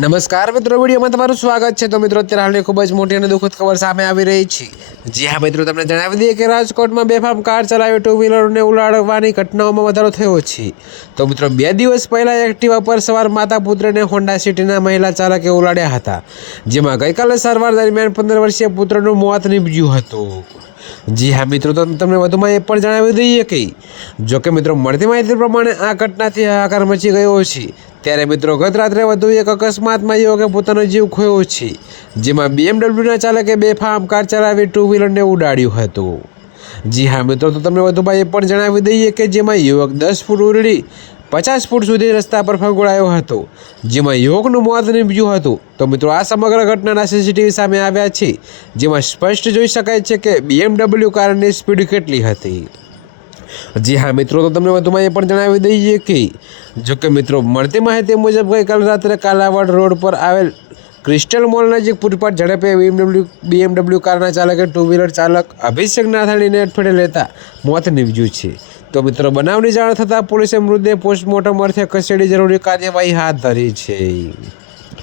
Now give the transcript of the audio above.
નમસ્કાર મિત્રો, વિડીયોમાં તમારું સ્વાગત છે. તો મિત્રો, અત્યારે હાલની ખૂબ જ મોટી અને દુઃખદ ખબર સામે આવી રહી છે. જી હા મિત્રો, તમને જણાવી દઈએ કે રાજકોટમાં બેફામ કાર ચલાવી ટુ વ્હીલરને ઉલાડવાની ઘટનાઓમાં વધારો થયો છે. તો મિત્રો, બે દિવસ પહેલાં એક્ટિવા પર સવાર માતા પુત્રને હોન્ડા સિટીના મહિલા ચાલકે ઉલાડ્યા હતા, જેમાં ગઈકાલે સારવાર દરમિયાન પંદર વર્ષીય પુત્રનું મોત નીપજ્યું હતું. જી હા મિત્રો, તો તમને વધુમાં એ પણ જણાવી દઈએ કે જો કે મિત્રો, મળતી માહિતી પ્રમાણે આ ઘટનાથી હાહાકાર મચી ગયો છે. ત્યારે મિત્રો ગત રાત્રે વધુ એક અકસ્માતમાં યુવકે પોતાનો જીવ ખોયો છે, જેમાં બીએમડબ્લ્યુના ચાલકે બેફામ કાર ચલાવી ટુ વ્હીલરને ઉડાડ્યું હતું. જી હા મિત્રો, તો તમને વધુમાં એ પણ જણાવી દઈએ કે જેમાં યુવક દસ ફૂટ ઉરડી પચાસ ફૂટ સુધી રસ્તા પર ફંગોળાયો હતો, જેમાં યુવકનું મોત નીપજ્યું હતું. તો મિત્રો, આ સમગ્ર ઘટનાના સીસીટીવી સામે આવ્યા છે, જેમાં સ્પષ્ટ જોઈ શકાય છે કે બીએમડબલ્યુ કારની સ્પીડ કેટલી હતી. જી હા, મિત્રો, તો તમને વધુમાં એ પણ જણાવી દઈએ કે જો કે મિત્રો, મળતી માહિતી મુજબ ગઈકાલ રાત્રે કાલાવાડ રોડ પર આવેલ ક્રિસ્ટલ મોલ નજીક પૂરપાટ ઝડપે બીએમડબલ્યુ બીએમડબલ્યુ કારના ચાલકે ટુ વ્હીલર ચાલક અભિષેક નાથાણીને અડફેટે લેતા મોત નીપજ્યું છે. તો મિત્રો, બનાવની જાણ થતાં પોલીસે મૃતદેહ પોસ્ટમોર્ટમ અર્થે ખસેડી જરૂરી કાર્યવાહી હાથ ધરી છે.